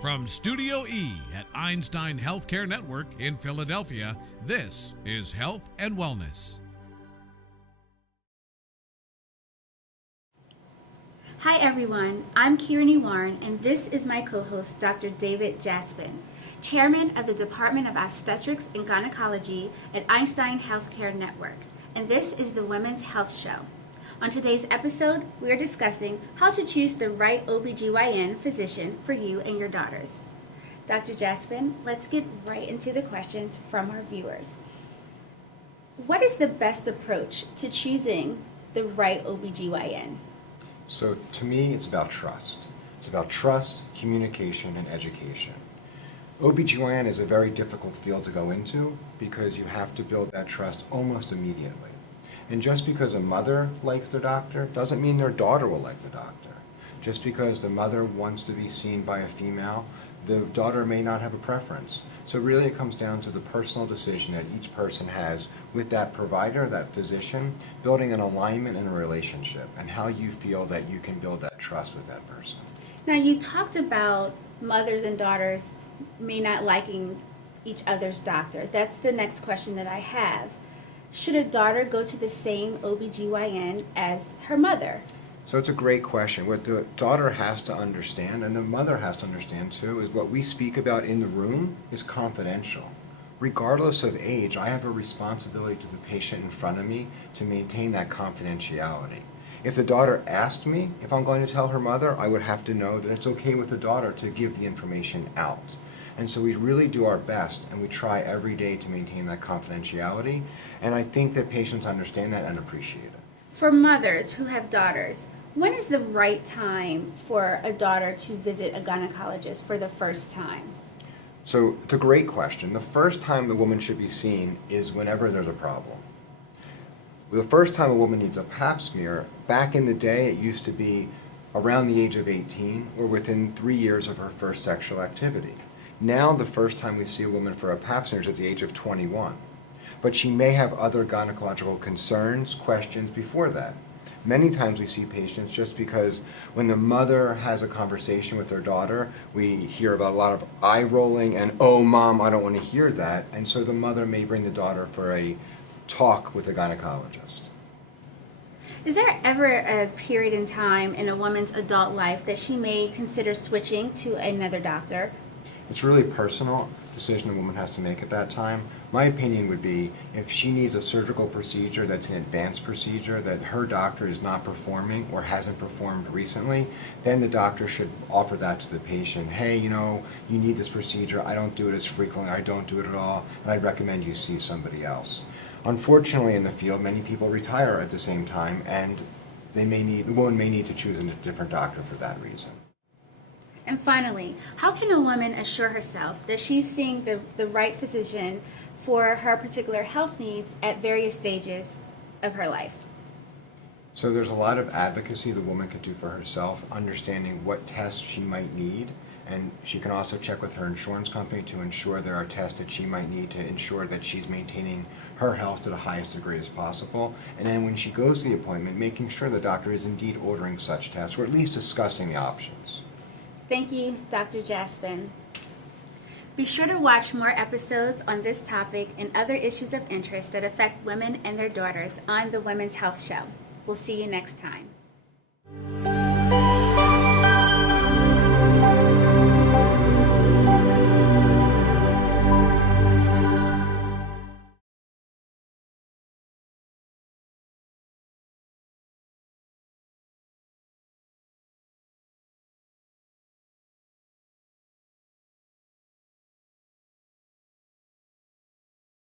From Studio E at Einstein Healthcare Network in Philadelphia, this is Health and Wellness. Hi everyone, I'm Kearni Warren and this is my co-host Dr. David Jaspan, Chairman of the Department of Obstetrics and Gynecology at Einstein Healthcare Network, and this is the Women's Health Show. On today's episode, we are discussing how to choose the right OBGYN physician for you and your daughters. Dr. Jaspan, let's get right into the questions from our viewers. What is the best approach to choosing the right OBGYN? So to me, it's about trust. It's about trust, communication, and education. OBGYN is a very difficult field to go into because you have to build that trust almost immediately. And just because a mother likes their doctor doesn't mean their daughter will like the doctor. Just because the mother wants to be seen by a female, the daughter may not have a preference. So really it comes down to the personal decision that each person has with that provider, that physician, building an alignment and a relationship, and how you feel that you can build that trust with that person. Now you talked about mothers and daughters may not liking each other's doctor. That's the next question that I have. Should a daughter go to the same OBGYN as her mother? So it's a great question. What the daughter has to understand, and the mother has to understand too, is what we speak about in the room is confidential. Regardless of age, I have a responsibility to the patient in front of me to maintain that confidentiality. If the daughter asked me if I'm going to tell her mother, I would have to know that it's okay with the daughter to give the information out. And so we really do our best, and we try every day to maintain that confidentiality, and I think that patients understand that and appreciate it. For mothers who have daughters, when is the right time for a daughter to visit a gynecologist for the first time? So it's a great question. The first time the woman should be seen is whenever there's a problem. The first time a woman needs a pap smear, back in the day it used to be around the age of 18 or within 3 years of her first sexual activity. Now the first time we see a woman for a pap smear is at the age of 21. But she may have other gynecological concerns, questions before that. Many times we see patients just because when the mother has a conversation with their daughter, we hear about a lot of eye rolling and, oh mom, I don't want to hear that. And so the mother may bring the daughter for a talk with a gynecologist. Is there ever a period in time in a woman's adult life that she may consider switching to another doctor? It's really a personal decision a woman has to make at that time. My opinion would be if she needs a surgical procedure that's an advanced procedure that her doctor is not performing or hasn't performed recently, then the doctor should offer that to the patient. Hey, you need this procedure. I don't do it as frequently. I don't do it at all. And I'd recommend you see somebody else. Unfortunately, in the field, many people retire at the same time, and the woman may need to choose a different doctor for that reason. And finally, how can a woman assure herself that she's seeing the right physician for her particular health needs at various stages of her life? So there's a lot of advocacy the woman could do for herself, understanding what tests she might need, and she can also check with her insurance company to ensure there are tests that she might need to ensure that she's maintaining her health to the highest degree as possible. And then when she goes to the appointment, making sure the doctor is indeed ordering such tests, or at least discussing the options. Thank you, Dr. Jaspan. Be sure to watch more episodes on this topic and other issues of interest that affect women and their daughters on the Women's Health Show. We'll see you next time.